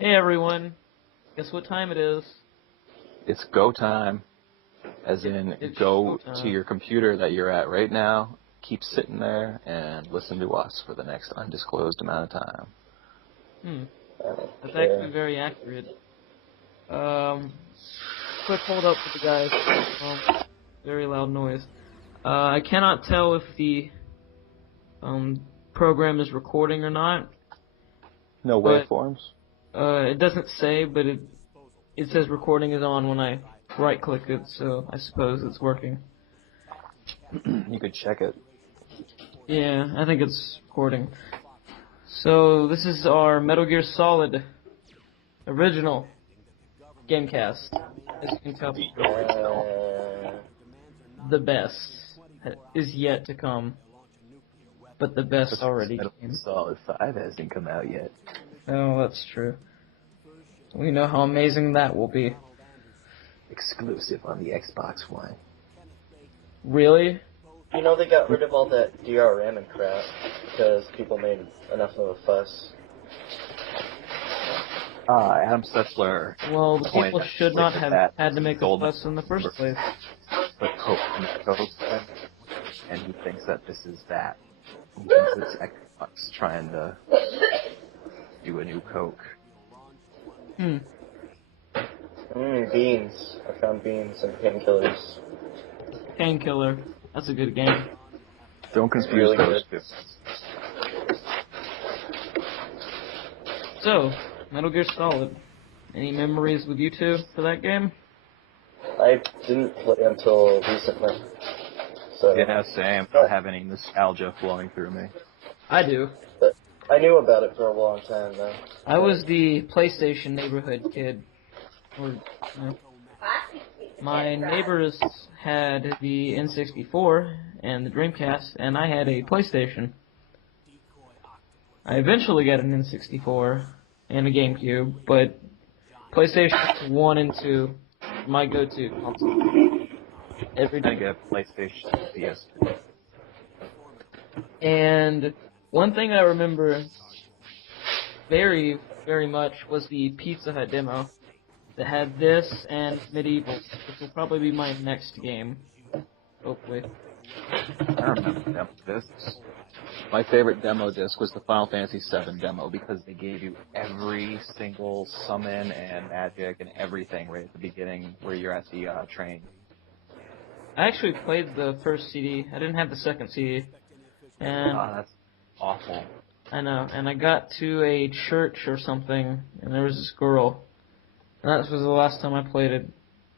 Hey everyone, guess what time it is? It's go time, as in It's go go to time. your computer that you're at right now, keep sitting there, and listen to us for the next undisclosed amount of time. That's actually very accurate. Quick hold up with the guys. Very loud noise. I cannot tell if the program is recording or not. No But waveforms? it doesn't say, but it says recording is on when I right click it, so I suppose it's working. You could check it. Yeah, I think it's recording. So this is our Metal Gear Solid original GameCast. As you can tell, the best is yet to come, but the best already Metal came. Gear Solid 5 hasn't come out yet. Oh, that's true. We know how amazing that will be. Exclusive on the Xbox One. Really? You know they got rid of all that DRM and crap because people made enough of a fuss. Adam Setzler. Well, the people should not have had to make a fuss in the first place. Put Coke in the Coke, and he thinks that this is that. He thinks it's Xbox trying to do a new Coke. Beans. I found beans and painkillers. Painkiller. That's a good game. Don't confuse Really those good. two. So, Metal Gear Solid. Any memories with you two for that game? I didn't play until recently. So Yeah, same. I don't have any nostalgia flowing through me. I do. But I knew about it for a long time though. I was the PlayStation neighborhood kid. My neighbors had the N64 and the Dreamcast, and I had a PlayStation. I eventually got an N64 and a GameCube, but PlayStation 1 and 2 were my go-to console. Every I day. get a PlayStation PS. And one thing I remember very, very much was the Pizza Hut demo that had this and Medieval, which will probably be my next game, hopefully. I remember demo discs. My favorite demo disc was the Final Fantasy VII demo because they gave you every single summon and magic and everything right at the beginning where you're at the train. I actually played the first CD. I didn't have the second CD. And That's awful. I know. And I got to a church or something, and there was this girl. And that was the last time I played it.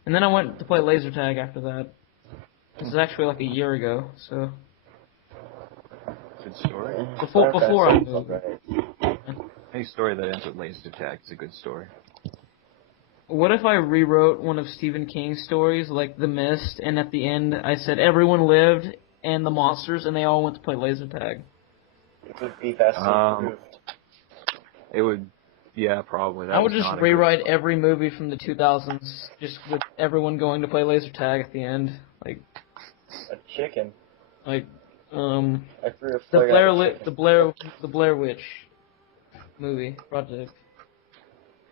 And then I went to play laser tag after that. This is actually like a year ago, so... Good story. Before I moved. Any story that ends with laser tag is a good story. What if I rewrote one of Stephen King's stories, like The Mist, and at the end I said everyone lived, and the monsters, and they all went to play laser tag? It would be best improved. It would, yeah, probably. I would just rewrite every movie from the 2000s, just with everyone going to play laser tag at the end, like A chicken. like I threw a the Blair Witch movie project.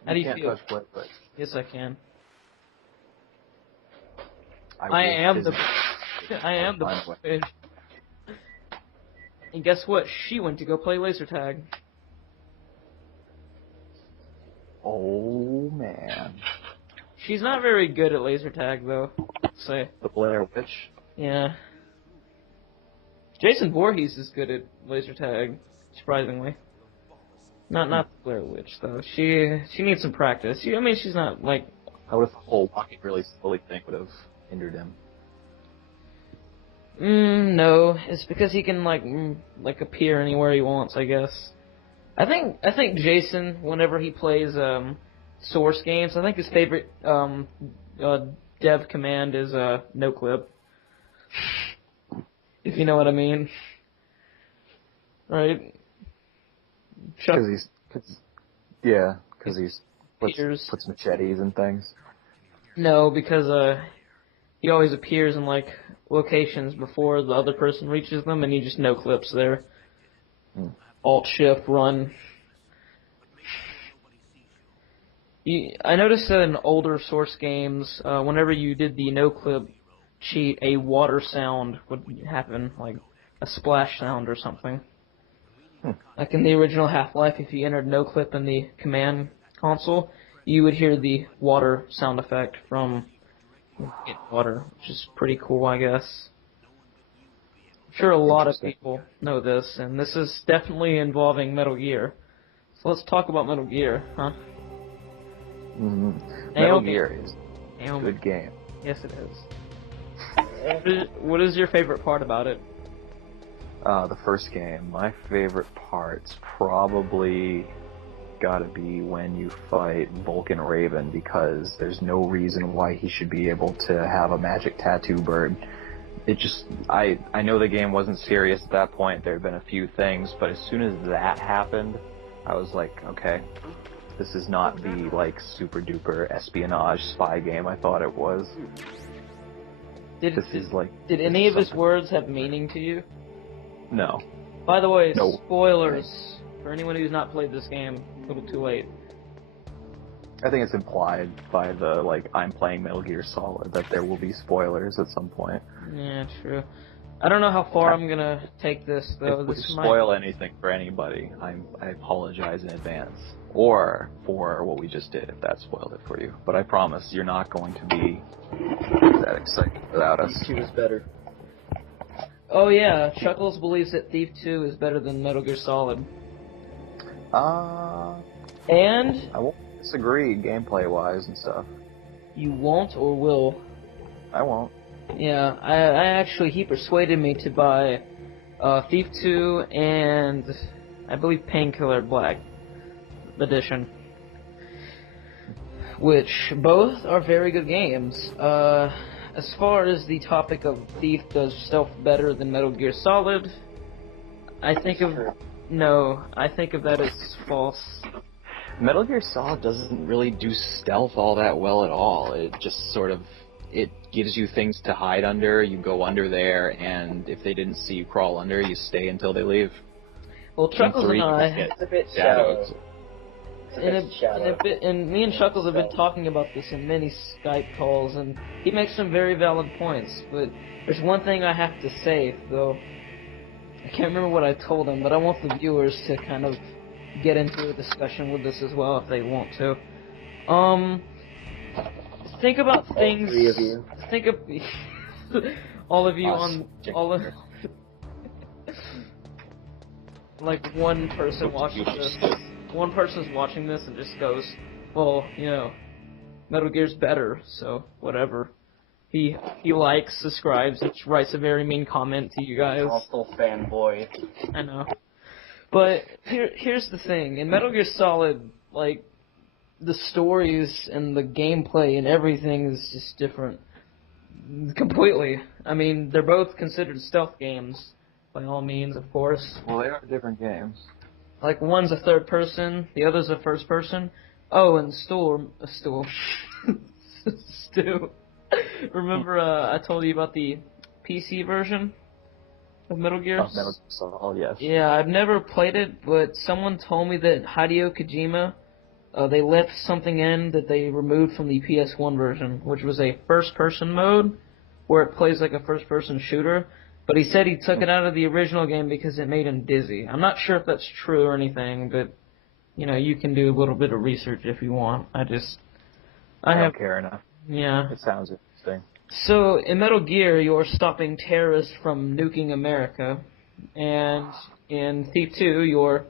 How do you feel? Touch Blair Witch. Yes, I can. I am the fish. And guess what? She went to go play laser tag. Oh man. She's not very good at laser tag though. Say. The Blair Witch. Yeah. Jason Voorhees is good at laser tag, surprisingly. Not the Blair Witch though. She needs some practice. She's not like. I would have thought walking really slowly thing would have hindered him. No. It's because he can like appear anywhere he wants, I guess. I think Jason, whenever he plays Source games, I think his favorite dev command is no clip. If you know what I mean. Right? Because he puts machetes and things. No, because he always appears in like locations before the other person reaches them, and he just no clips there. Alt Shift Run. I noticed that in older Source games, whenever you did the no-clip cheat, a water sound would happen, like a splash sound or something. Like in the original Half-Life, if you entered no-clip in the command console, you would hear the water sound effect from getting water, which is pretty cool, I guess. I'm sure a lot of people know this, and this is definitely involving Metal Gear. So let's talk about Metal Gear, huh? Metal Gear is a good game. Yes, it is. What is your favorite part about it? The first game. My favorite part's probably gotta be when you fight Vulcan Raven, because there's no reason why he should be able to have a magic tattoo bird. It just, I know the game wasn't serious at that point. There had been a few things, but as soon as that happened, I was like, okay, this is not the, like, super duper espionage spy game I thought it was. Did any of his words have meaning to you? No. By the way, No. spoilers for anyone who's not played this game. A little too late. I think it's implied by the, like, I'm playing Metal Gear Solid that there will be spoilers at some point. Yeah, true. I don't know how far I'm gonna take this, though. If we spoil anything for anybody, I apologize in advance. Or for what we just did, if that spoiled it for you. But I promise you're not going to be that excited without us. Thief 2 is better. Oh yeah, Chuckles believes that Thief 2 is better than Metal Gear Solid. And I won't disagree gameplay-wise and stuff. You won't or will? I won't. Yeah, he persuaded me to buy Thief 2 and I believe Painkiller Black Edition, which both are very good games. As far as the topic of Thief does stealth better than Metal Gear Solid, I think of that as false. Metal Gear Solid doesn't really do stealth all that well at all. It just sort of, it gives you things to hide under, you go under there, and if they didn't see you crawl under, you stay until they leave. Well, Chuckles and I... It's a bit shallow. And me and Chuckles have been talking about this in many Skype calls, and he makes some very valid points, but there's one thing I have to say, though. I can't remember what I told him, but I want the viewers to kind of get into a discussion with this as well if they want to. Think about things... All three of you. Think of... all of you on... all of... like, one person watching this. One person's watching this and just goes, well, you know, Metal Gear's better, so whatever. He likes, subscribes, and writes a very mean comment to you guys. Also fanboy. I know. But here's the thing. In Metal Gear Solid, like, the stories and the gameplay and everything is just different. Completely. I mean, they're both considered stealth games, by all means, of course. Well, they are different games. Like, one's a third person, the other's a first person. Oh, and Stu. Remember, I told you about the PC version of Metal Gear? Oh, Metal Gear Solid, yes. Yeah, I've never played it, but someone told me that Hideo Kojima, they left something in that they removed from the PS1 version, which was a first-person mode, where it plays like a first-person shooter. But he said he took it out of the original game because it made him dizzy. I'm not sure if that's true or anything, but, you know, you can do a little bit of research if you want. I don't care enough. Yeah. It sounds interesting. So, in Metal Gear, you're stopping terrorists from nuking America. And in Thief 2, you're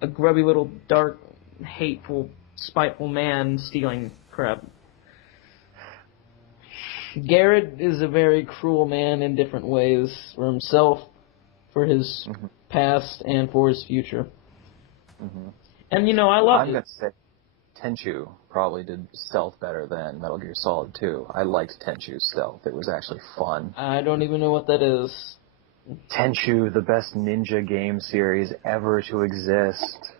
a grubby little dark, hateful, spiteful man stealing crap. Garrett is a very cruel man in different ways, for himself, for his past, and for his future. And, you know, I love I'm going to say Tenchu probably did stealth better than Metal Gear Solid 2. I liked Tenchu's stealth. It was actually fun. I don't even know what that is. Tenchu, the best ninja game series ever to exist.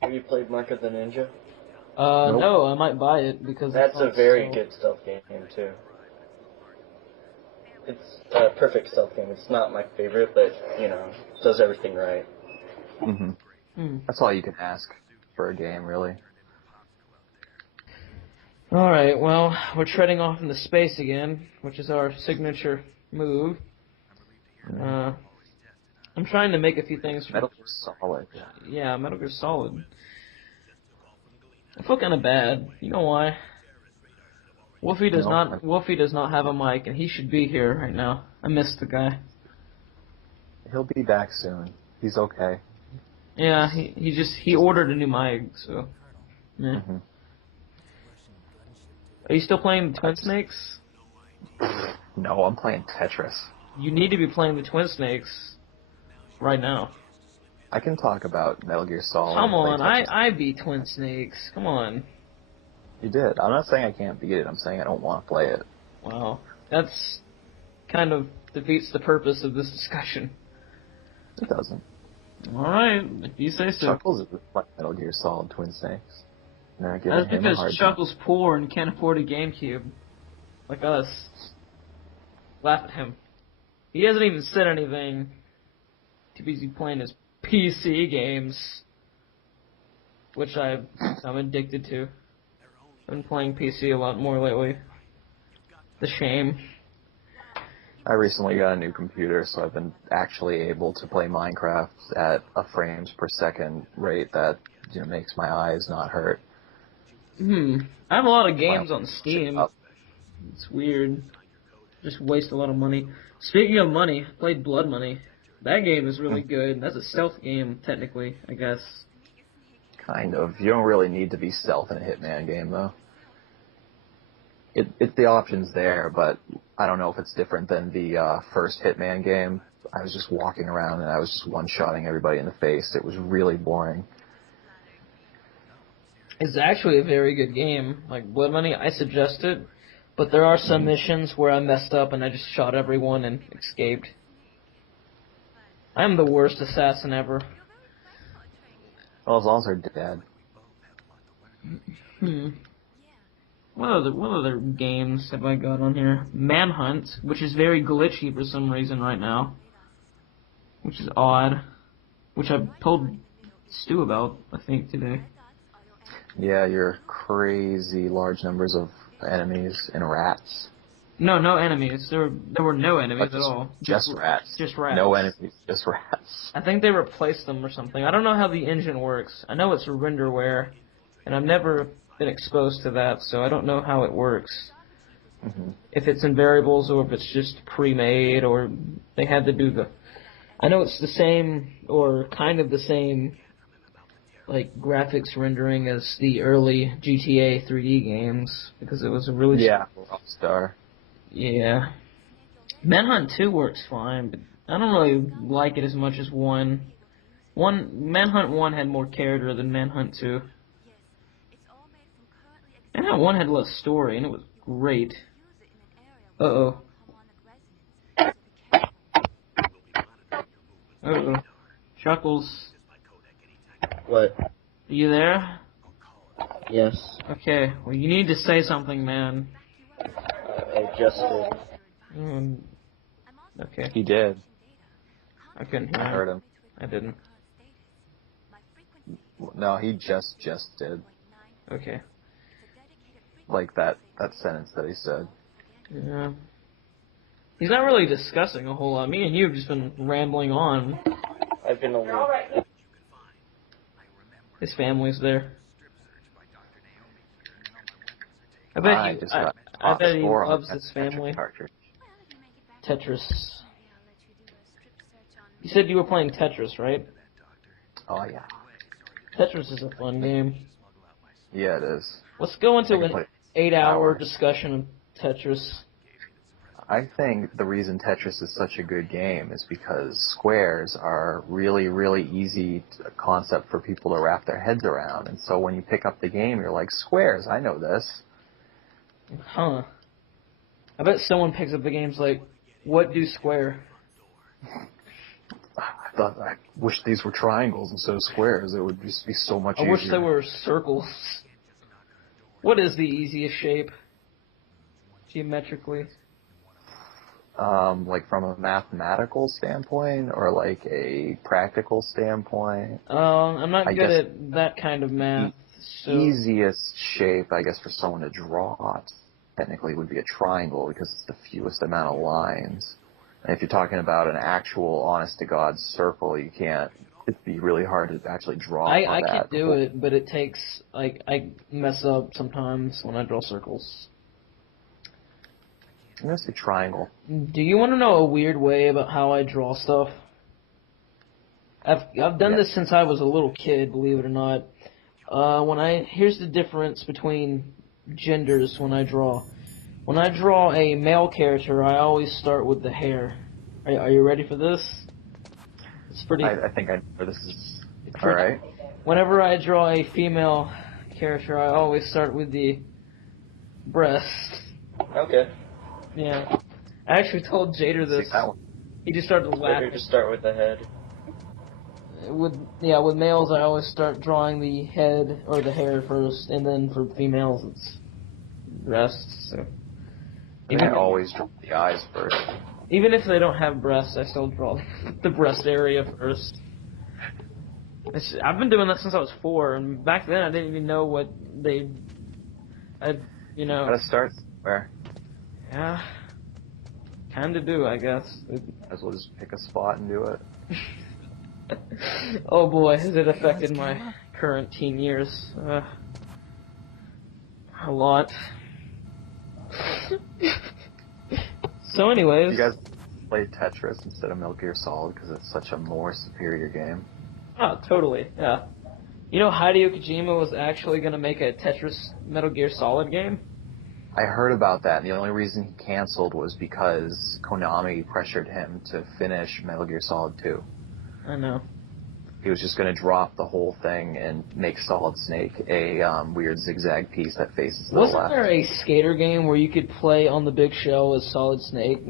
Have you played Mark of the Ninja? Nope. No, I might buy it because that's a very good stealth game too. It's a perfect stealth game. It's not my favorite, but you know, does everything right. That's all you can ask for a game, really. Alright, well, we're treading off into space again, which is our signature move. I'm trying to make a few things. Metal Gear Solid. Yeah, Metal Gear Solid. I feel kind of bad. You know why? Wolfie does not have a mic, and he should be here right now. I miss the guy. He'll be back soon. He's okay. Yeah, he ordered a new mic, so. Yeah. Mm-hmm. Are you still playing the Twin Snakes? No, I'm playing Tetris. You need to be playing the Twin Snakes right now. I can talk about Metal Gear Solid. Come on, I beat Twin Snakes. Come on. You did. I'm not saying I can't beat it. I'm saying I don't want to play it. Wow. That's kind of defeats the purpose of this discussion. It doesn't. Alright, if you say so. Chuckles is playing Metal Gear Solid Twin Snakes. That's because Chuckles poor and can't afford a GameCube. Like us. Laugh at him. He hasn't even said anything. Too busy playing his PC games. Which I'm addicted to. I've been playing PC a lot more lately. The shame. I recently got a new computer, so I've been actually able to play Minecraft at a frames per second rate that makes my eyes not hurt. I have a lot of games on Steam. It's weird. Just waste a lot of money. Speaking of money, I played Blood Money. That game is really good. That's a stealth game, technically, I guess. Kind of. You don't really need to be stealth in a Hitman game, though. The option's there, but I don't know if it's different than the first Hitman game. I was just walking around and I was just one-shotting everybody in the face. It was really boring. It's actually a very good game. Like, Blood Money, I suggest it, but there are some missions where I messed up and I just shot everyone and escaped. I'm the worst assassin ever. Well, as long as they're dead. What other games have I got on here? Manhunt, which is very glitchy for some reason right now. Which is odd. Which I've told Stu about, I think, today. Yeah, your crazy large numbers of enemies and rats. No enemies. There were no enemies at all. Just rats. Just rats. No enemies, just rats. I think they replaced them or something. I don't know how the engine works. I know it's renderware, and I've never been exposed to that, so I don't know how it works. If it's in variables or if it's just pre-made or they had to do the... I know it's the same or kind of the same like graphics rendering as the early GTA 3D games because it was a really... Yeah, Rockstar. Yeah. Manhunt 2 works fine, but I don't really like it as much as 1. Manhunt 1 had more character than Manhunt 2. Manhunt 1 had less story, and it was great. Uh-oh. Uh-oh. Chuckles. What? Are you there? Yes. Okay, well you need to say something, man. I just did. Okay. He did. I couldn't hear I him. heard him. I didn't. No, he just did. Okay. Like that sentence that he said. Yeah. He's not really discussing a whole lot. Me and you have just been rambling on. I've been away. His family's there. I bet he loves his family. Tetris. You said you were playing Tetris, right? Oh, yeah. Tetris is a fun game. Yeah, it is. Let's go into an 8-hour hours. discussion of Tetris. I think the reason Tetris is such a good game is because squares are really, really easy concept for people to wrap their heads around. And so when you pick up the game, you're like, squares, I know this. Huh. I bet someone picks up the game's like, what do square? I wish these were triangles instead of squares. It would just be so much easier. I wish they were circles. What is the easiest shape? Geometrically? Like from a mathematical standpoint or like a practical standpoint? I'm not good at that kind of math, So, easiest shape, I guess, for someone to draw technically would be a triangle because it's the fewest amount of lines. And if you're talking about an actual, honest-to-God circle, you can't. It'd be really hard to actually draw I that. can do it, but it takes, like, I mess up sometimes when I draw circles. I'm going to say triangle. Do you want to know a weird way about how I draw stuff? I've done this since I was a little kid, believe it or not. Here's the difference between genders when I draw. When I draw a male character, I always start with the hair. Are you ready for this? It's pretty. I think I know where this is. It's All right. Whenever I draw a female character, I always start with the breast. Okay. Yeah. I actually told Jader this. See that one? He just started Better laughing. to start with the head. With males, I always start drawing the head or the hair first, and then for females, it's breasts. So I always draw the eyes first. even if they don't have breasts, I still draw the breast area first. I've been doing that since I was 4, and back then I didn't even know what they. Gotta start somewhere. Yeah, kind of do, I guess. Might as well just pick a spot and do it. Oh boy, has it affected my current teen years. A lot. So anyways... You guys play Tetris instead of Metal Gear Solid because it's such a more superior game? Oh, totally, yeah. You know Hideo Kojima was actually going to make a Tetris Metal Gear Solid game? I heard about that, and the only reason he canceled was because Konami pressured him to finish Metal Gear Solid 2. I know. He was just going to drop the whole thing and make Solid Snake a weird zigzag piece that faces the left. Wasn't there a skater game where you could play on the big shell as Solid Snake?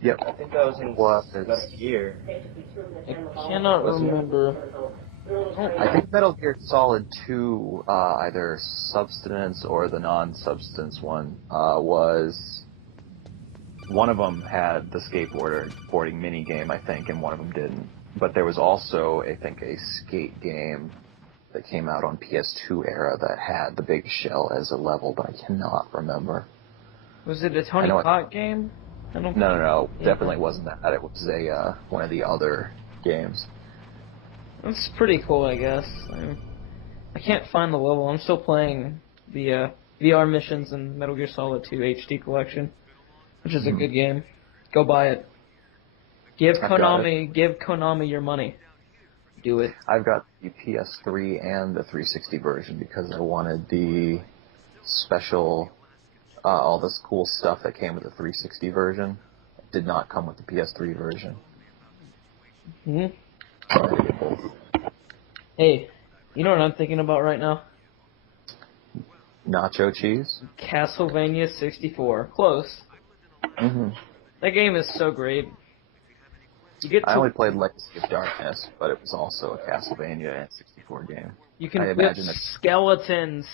Yep. I think that was in Metal Gear. I cannot remember. I think Metal Gear Solid 2, either Substance or the non-Substance one, was... One of them had the skateboarding mini-game, I think, and one of them didn't. But there was also, I think, a skate game that came out on PS2 era that had the big shell as a level, but I cannot remember. Was it a Tony Hawk game? No. Definitely wasn't that. It was one of the other games. That's pretty cool, I guess. I can't find the level. I'm still playing the VR missions in Metal Gear Solid 2 HD Collection, which is a good game. Go buy it. Give Konami your money. Do it. I've got the PS3 and the 360 version because I wanted the special, all this cool stuff that came with the 360 version. It did not come with the PS3 version. Mm-hmm. So I had to get both. Hey, you know what I'm thinking about right now? Nacho cheese? Castlevania 64. Close. Mm-hmm. That game is so great. I only played Legacy of Darkness, but it was also a Castlevania N64 game. You can whip skeletons.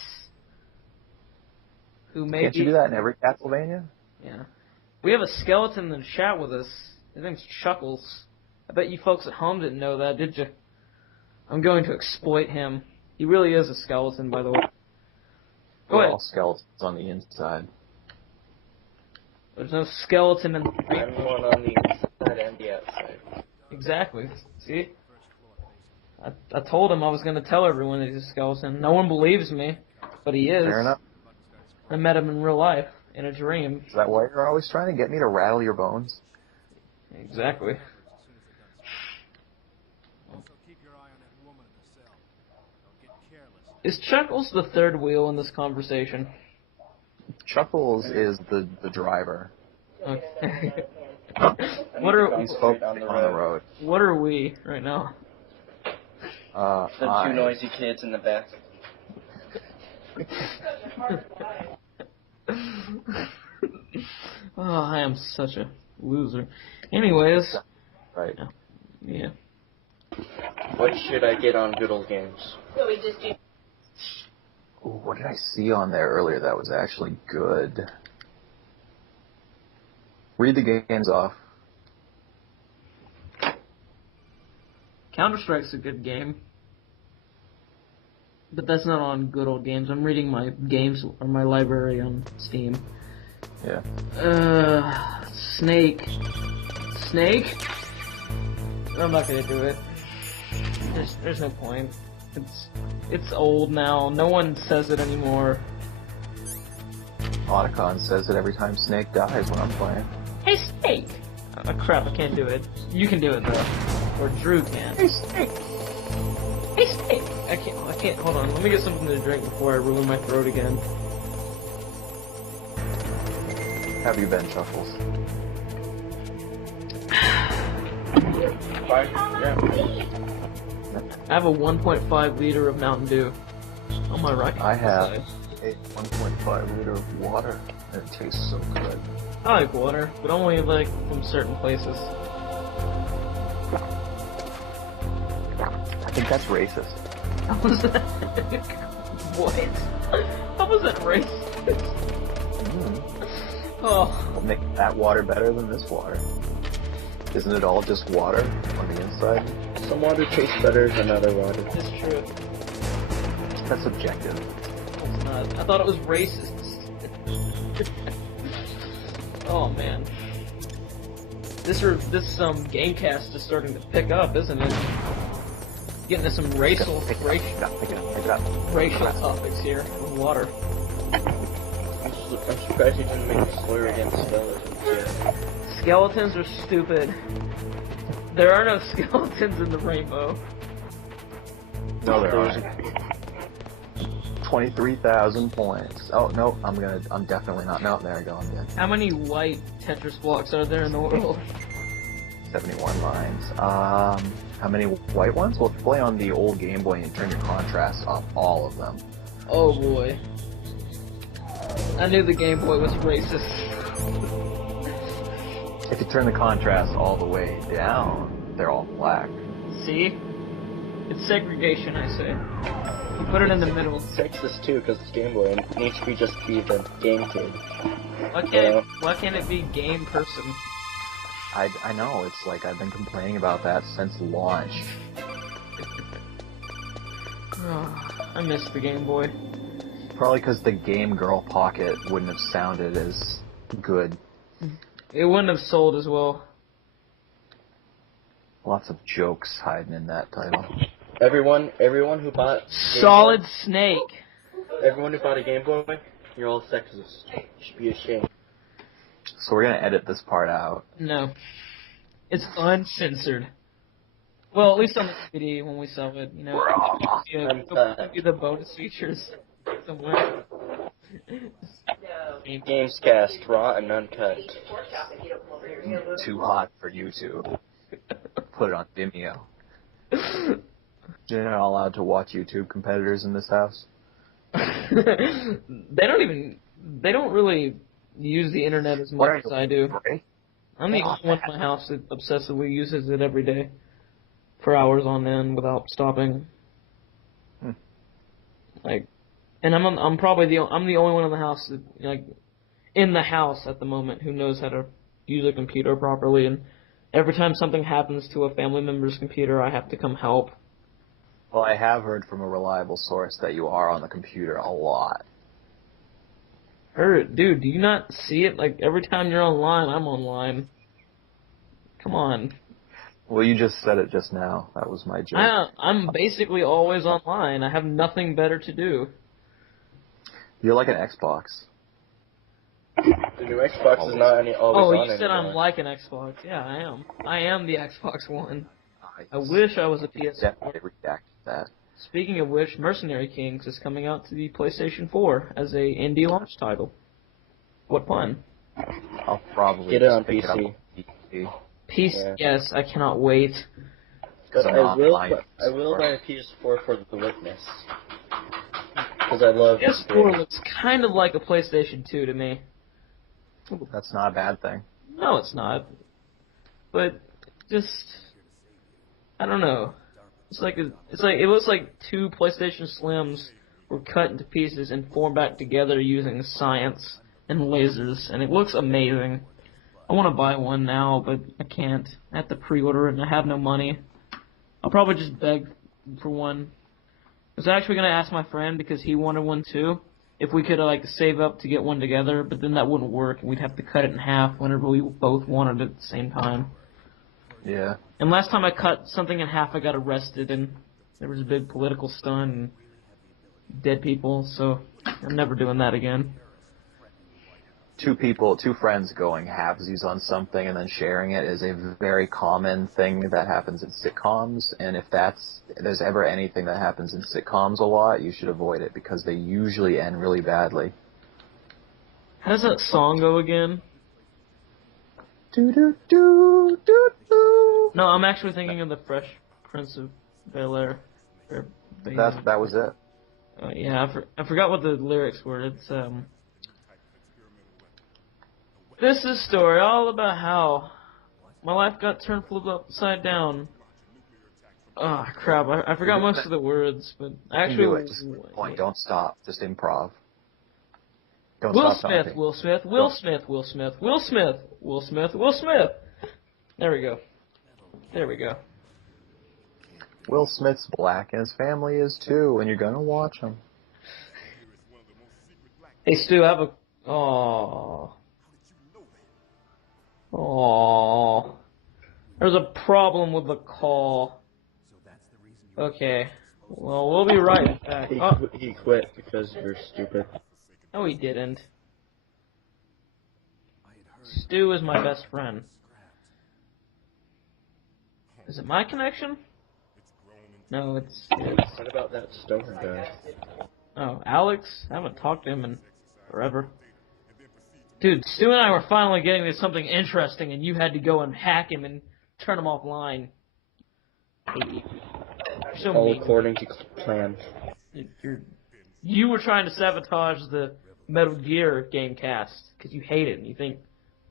Can't you do that in every Castlevania? Yeah. We have a skeleton in the chat with us. His name's Chuckles. I bet you folks at home didn't know that, did you? I'm going to exploit him. He really is a skeleton, by the way. Go ahead. All skeletons on the inside. There's no skeleton in the... I'm one on the inside and the outside. Exactly. See? I told him I was going to tell everyone that he's a skeleton. No one believes me, but he is. Fair enough. I met him in real life, in a dream. Is that why you're always trying to get me to rattle your bones? Exactly. Is Chuckles the third wheel in this conversation? Chuckles is the driver. Okay. He's focusing on the road. What are we right now? The two noisy kids in the back. Oh, I am such a loser. Anyways. Right. Yeah. What should I get on Good Old Games? Ooh, what did I see on there earlier that was actually good? Read the games off. Counter-Strike's a good game. But that's not on Good Old Games. I'm reading my games or my library on Steam. Yeah. Snake. Snake? I'm not gonna do it. There's no point. It's old now. No one says it anymore. Otacon says it every time Snake dies when I'm playing. Hey, Snake! Oh, crap, I can't do it. You can do it, though. Or Drew can. Hey, Snake! Hey, Snake! I can't, hold on. Let me get something to drink before I ruin my throat again. Have you been, Chuckles? Fine. Yeah. I have a 1.5 liter of Mountain Dew on my right. I have side. a 1.5 liter of water, and it tastes so good. I like water, but only like from certain places. I think that's racist. How was that? What? How was that racist? Oh. What makes that water better than this water? Isn't it all just water on the inside? Some water tastes better than other water. It's true. That's subjective. It's not. I thought it was racist. Oh man. This GameCast is starting to pick up, isn't it? Getting to some racial topics here with water. I'm surprised you didn't make a slur against skeletons yet. Skeletons are stupid. There are no skeletons in the rainbow. No, there aren't. 23,000 points. Oh, no, I'm definitely not. No, there I go, I'm dead. How many white Tetris blocks are there in the world? 71 lines. How many white ones? Well, if you play on the old Game Boy and turn your contrast off all of them. Oh boy. I knew the Game Boy was racist. If you turn the contrast all the way down, they're all black. See? It's segregation, I say. You put it in the middle. Sexist too, because it's Game Boy and it needs to be just be the game kid. Why can't it be game person? I know, it's like I've been complaining about that since launch. I miss the Game Boy. Probably because the Game Girl Pocket wouldn't have sounded as good. It wouldn't have sold as well. Lots of jokes hiding in that title. Everyone who bought Solid Snake. Everyone who bought a Game Boy, you're all sexist. You should be ashamed. So we're gonna edit this part out. No. It's uncensored. Well, at least on the DVD when we sell it, you know. Maybe the bonus features somewhere. GamesCast, raw and uncut. Too hot for YouTube. Put it on Vimeo. You're not allowed to watch YouTube competitors in this house? They don't really use the internet as much as I do. I'm the only one in my house that obsessively uses it every day. For hours on end without stopping. Like, and I'm probably the only one in the house that, like, in the house at the moment who knows how to use a computer properly, and every time something happens to a family member's computer, I have to come help. Well, I have heard from a reliable source that you are on the computer a lot. Dude, do you not see it? Like, every time you're online, I'm online. Come on. Well, you just said it just now. That was my joke. I'm basically always online. I have nothing better to do. You're like an Xbox. The new Xbox is not always on Oh, you anymore. said I'm like an Xbox. Yeah, I am. I am the Xbox One. I wish I was a PS4. Definitely redact that. Speaking of which, Mercenary Kings is coming out to the PlayStation 4 as a indie launch title. What fun. I'll probably Get it on pick PC. It up on PC. PC, yes, I cannot wait. But I'm I not will buying buy a PS4 for the Witness. Because I love PS4 looks kind of like a PlayStation 2 to me. That's not a bad thing. No, it's not. But just, I don't know. It looks like two PlayStation Slims were cut into pieces and formed back together using science and lasers, and it looks amazing. I want to buy one now, but I can't. I have to pre-order it, and I have no money. I'll probably just beg for one. was actually going to ask my friend, because he wanted one too, if we could like save up to get one together, but then that wouldn't work, and we'd have to cut it in half whenever we both wanted it at the same time. Yeah. And last time I cut something in half, I got arrested, and there was a big political stunt and dead people, so I'm never doing that again. Two friends going halvesies on something and then sharing it is a very common thing that happens in sitcoms, and if there's ever anything that happens in sitcoms a lot, you should avoid it, because they usually end really badly. How does that song go again? Do-do-do-do-do. No, I'm actually thinking of the Fresh Prince of Bel-Air. That was it. Yeah, I forgot what the lyrics were. It's, this is a story all about how my life got turned flipped upside down. Oh, crap, I forgot most of the words, but actually... Just point, don't stop, just improv. Don't Will stop Smith, talking. Will Smith, Will Smith, Will Smith, Will Smith, Will Smith, Will Smith. There we go. There we go. Will Smith's black and his family is too, and you're gonna watch him. Hey, Stu, I have a... Aww. Aww. There's a problem with the call. Okay. Well, we'll be right back. He quit because you're stupid. No, he didn't. Stu is my best friend. Is it my connection? No, it's... What about that stoner guy? Oh, Alex? I haven't talked to him in forever. Dude, Stu and I were finally getting to something interesting, and you had to go and hack him and turn him offline. So All mean. according to plan. You were trying to sabotage the Metal Gear GameCast because you hate it and you think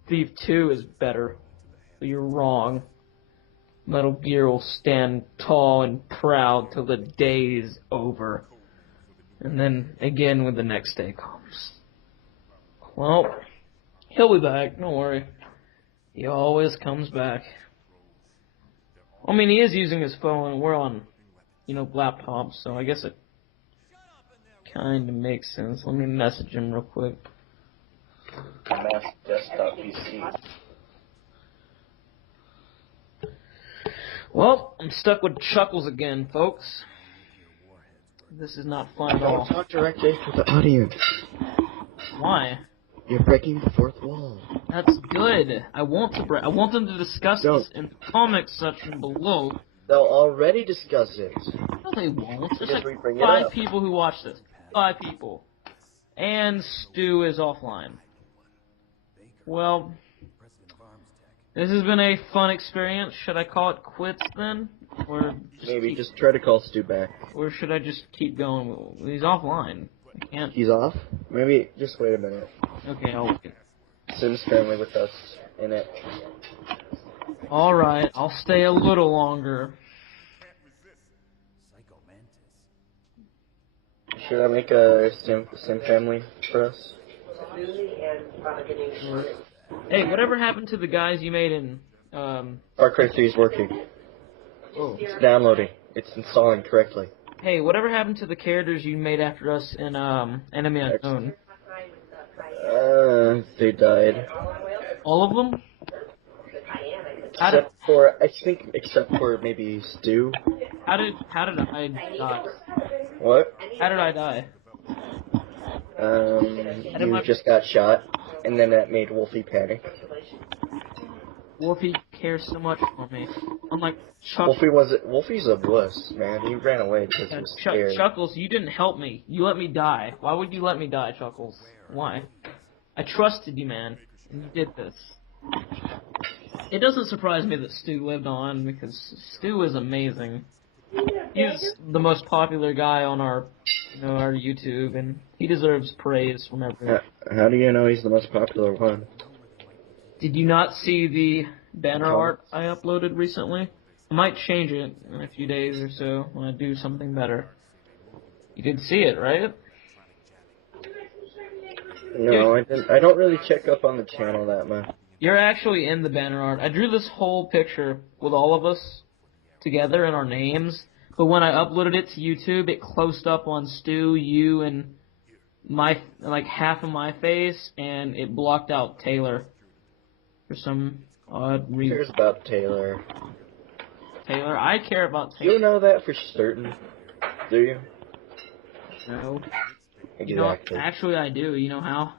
Thief 2 is better. But you're wrong. Metal Gear will stand tall and proud till the day is over. And then again when the next day comes. Well, he'll be back, don't worry. He always comes back. I mean, he is using his phone and we're on, laptops, so I guess it kind of makes sense. Let me message him real quick. Mass desktop PC. Well, I'm stuck with Chuckles again, folks. This is not fun at all. Don't talk directly to the audience. Why? You're breaking the fourth wall. That's good. I want them to discuss this in the comments section below. They'll already discuss it. No, they won't. There's Because like we bring it 5 up. people who watch this. 5 people. And Stu is offline. Well, this has been a fun experience. Should I call it quits then? Or just try to call Stu back. Or should I just keep going? He's offline. I can't. He's off? Maybe just wait a minute. Okay, I'll wait. Sim's family with us in it. Alright, I'll stay a little longer. Should I make a Sim family for us? Hey, whatever happened to the guys you made in, Far Cry 3 is working. Oh, it's downloading. It's installing correctly. Hey, whatever happened to the characters you made after us in, Enemy Unknown? They died. All of them? Except for maybe Stu. How did I die? What? How did I die? You just got shot, and then that made Wolfie panic. Wolfie cares so much for me. Unlike Chuckles. Wolfie's a wuss, man. He ran away because he was scared. Chuckles, you didn't help me. You let me die. Why would you let me die, Chuckles? Why? I trusted you, man, and you did this. It doesn't surprise me that Stu lived on, because Stu is amazing. He's the most popular guy on our YouTube, and he deserves praise from everyone. How do you know he's the most popular one? Did you not see the banner art I uploaded recently? I might change it in a few days or so when I do something better. You did see it, right? No, I didn't. I don't really check up on the channel that much. You're actually in the banner art. I drew this whole picture with all of us together and our names, But when I uploaded it to YouTube, it closed up on Stu, you, and half of my face, and it blocked out Taylor for some odd Who reason. cares about Taylor? Taylor, I care about Taylor. You know that for certain, do you? No. Exactly. You know, actually, I do. You know how?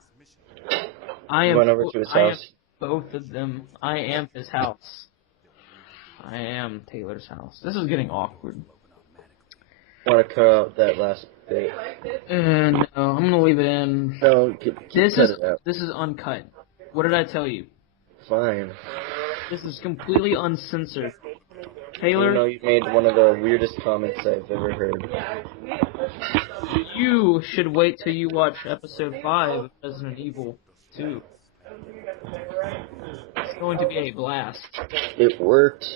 You went over to his house? Both of them. I am his house. I am Taylor's house. This is getting awkward. Want to cut out that last bit? No, I'm gonna leave it in. No, cut it out. This is uncut. What did I tell you? Fine. This is completely uncensored. Taylor, Taylor, you know, you made one of the weirdest comments I've ever heard. you should wait till you watch episode 5 of Resident Evil 2. It's going to be a blast. It worked.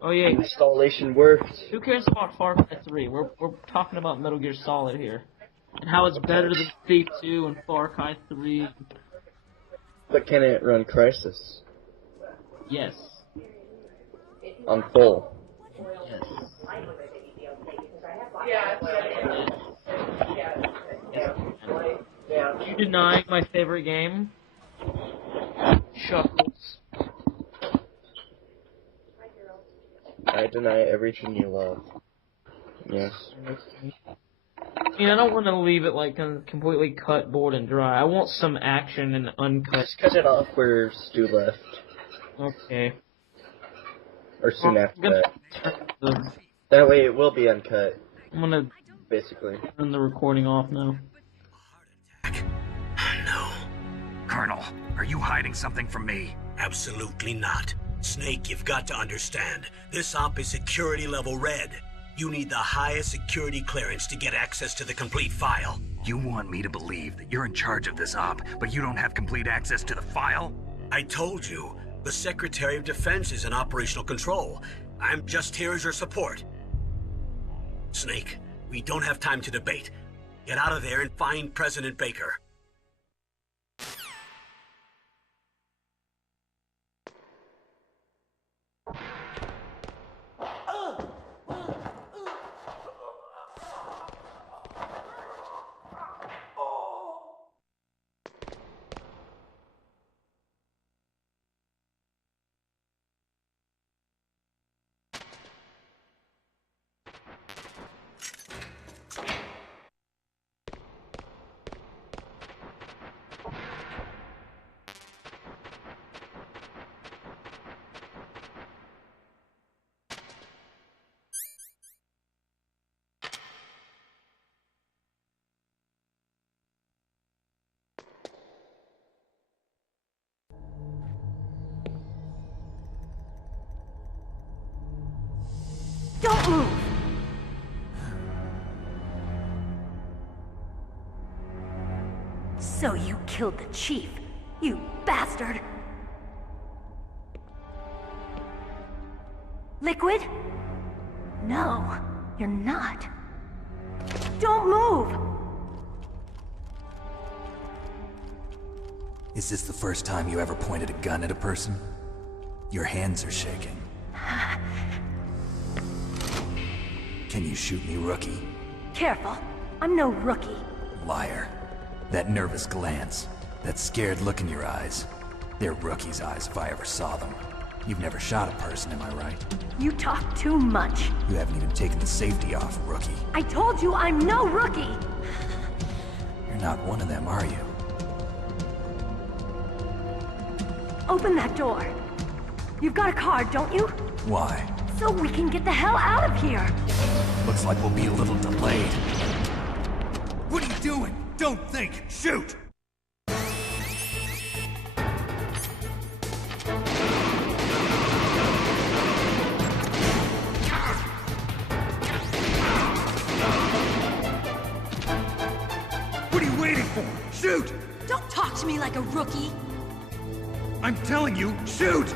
Oh yeah. Installation worked. Who cares about Far Cry 3? We're talking about Metal Gear Solid here. And how it's better than Thief 2 and Far Cry 3. But can it run Crysis? Yes. On full. Yes. You denying my favorite game? Chuckles. I deny everything you love. Yes. I don't want to leave it like completely cut, bored, and dry. I want some action and uncut. Just cut it off where Stu left. Okay. Or soon after that. I'm That way it will be uncut, gonna basically. turn the recording off now. No. Colonel, are you hiding something from me? Absolutely not. Snake, you've got to understand. This op is security level red. You need the highest security clearance to get access to the complete file. You want me to believe that you're in charge of this op, but you don't have complete access to the file? I told you, the Secretary of Defense is in operational control. I'm just here as your support. Snake, we don't have time to debate. Get out of there and find President Baker. Don't move! So you killed the chief, you bastard! Liquid? No, you're not. Don't move! Is this the first time you ever pointed a gun at a person? Your hands are shaking. Can you shoot me, rookie? Careful, I'm no rookie. Liar. That nervous glance, that scared look in your eyes. They're rookie's eyes if I ever saw them. You've never shot a person, am I right? You talk too much. You haven't even taken the safety off, rookie. I told you I'm no rookie! You're not one of them, are you? Open that door. You've got a card, don't you? Why? So we can get the hell out of here! Looks like we'll be a little delayed. What are you doing? Don't think! Shoot! What are you waiting for? Shoot! Don't talk to me like a rookie! I'm telling you, shoot!